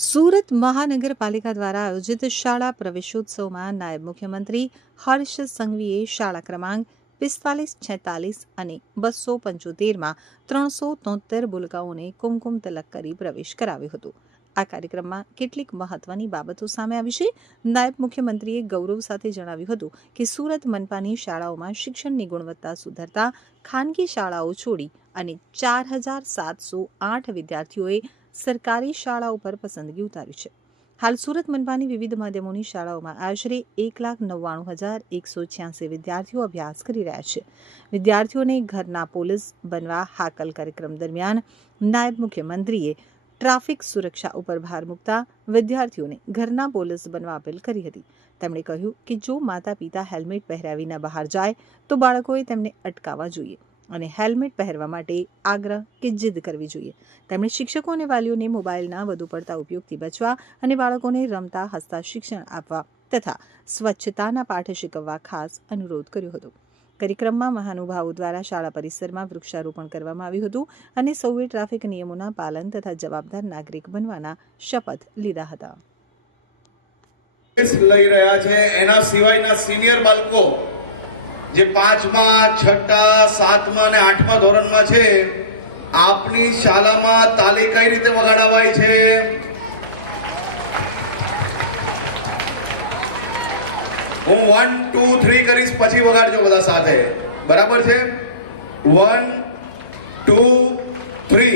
સુરત મહાનગરપાલિકા દ્વારા આયોજિત શાળા પ્રવેશોત્સવમાં નાયબ મુખ્યમંત્રી હર્ષ સંઘવીએ શાળા ક્રમાંક 4546 અને 275માં 373 બાળકોને કુમકુમ તિલક કરી પ્રવેશ કરાવ્યો હતો। આ કાર્યક્રમમાં કેટલીક મહત્વની બાબતો સામે આવી છે। નાયબ મુખ્યમંત્રીએ ગૌરવ સાથે જણાવ્યું હતું કે સુરત મનપાની શાળાઓમાં શિક્ષણની ગુણવત્તા સુધારતા ખાનગી શાળાઓ છોડી અને 4708 વિદ્યાર્થીઓએ સરકારી શાળાઓ પર પસંદગી ઉતારી છે। હાલ સુરત મનપાની વિવિધ માધ્યમોની શાળાઓમાં આશરે 1,99,186 વિદ્યાર્થીઓ અભ્યાસ કરી રહ્યા છે। વિદ્યાર્થીઓને ઘરના પોલીસ બનવા હાકલ કાર્યક્રમ દરમિયાન નાયબ મુખ્યમંત્રીએ ટ્રાફિક સુરક્ષા ઉપર ભાર મૂકતા વિદ્યાર્થીઓને ઘરના પોલીસ બનવા અપીલ કરી હતી। તેમણે કહ્યું કે જો માતા પિતા હેલ્મેટ પહેર્યા વિના બહાર જાય તો બાળકોએ તેમને અટકાવવા જોઈએ અને હેલ્મેટ પહેરવા માટે આગ્રહ કે જીદ કરવી જોઈએ। તેમણે શિક્ષકો અને વાલીઓને મોબાઈલના વધુ પડતા ઉપયોગથી બચવા અને બાળકોને રમતા હસતા શિક્ષણ આપવા તથા સ્વચ્છતાના પાઠ શીખવવા ખાસ અનુરોધ કર્યો હતો। કાર્યક્રમમાં મહાનુભાવો દ્વારા શાળા પરિસરમાં વૃક્ષારોપણ કરવામાં આવ્યું હતું અને સૌએ ટ્રાફિક નિયમોના પાલન તથા જવાબદાર નાગરિક બનવાના શપથ લીધા હતા। લઈ રહ્યા છે એના સિવાયના સિનિયર બાળકો જે 5મા, 6ઠા, 7મા અને 8મા ધોરણમાં છે, આપની શાળામાં તાલી કઈ રીતે વગાડવાય છે? હું 1 2 3 કરીશ, પછી વગાડજો બધા સાથે, બરાબર છે? 1 2 3